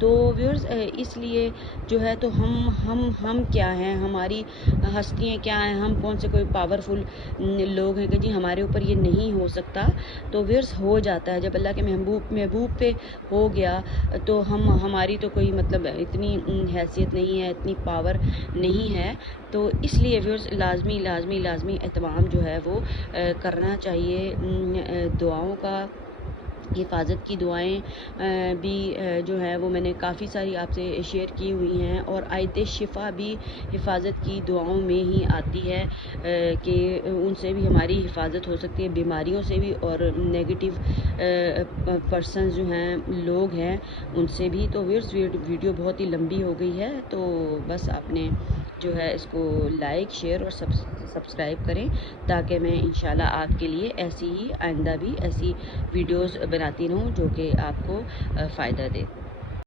तो व्यूअर्स इसलिए जो है तो हम क्या हैं, हमारी हस्तियाँ क्या हैं, हम कौन से कोई पावरफुल लोग हैं कि जी हमारे ऊपर ये नहीं हो सकता। तो व्यूअर्स हो जाता है, जब अल्लाह के महबूब पे हो गया तो हमारी तो कोई मतलब इतनी हैसियत नहीं है, इतनी पावर नहीं है। तो इसलिए व्यूअर्स लाजमी एहतमाम जो है वो करना चाहिए। दुआओं का, हिफ़ाज़त की दुआएं भी जो है वो मैंने काफ़ी सारी आपसे शेयर की हुई हैं, और आयत शिफ़ा भी हिफ़ाज़त की दुआओं में ही आती है कि उनसे भी हमारी हिफ़ाज़त हो सकती है, बीमारियों से भी और नेगेटिव पर्सन जो हैं, लोग हैं, उनसे भी। तो व्यूअर्स वीडियो बहुत ही लंबी हो गई है, तो बस आपने जो है इसको लाइक, शेयर और सब्सक्राइब करें, ताकि मैं इंशाल्लाह आपके लिए ऐसी ही आइंदा भी ऐसी वीडियोस बनाती रहूं जो कि आपको फ़ायदा दे।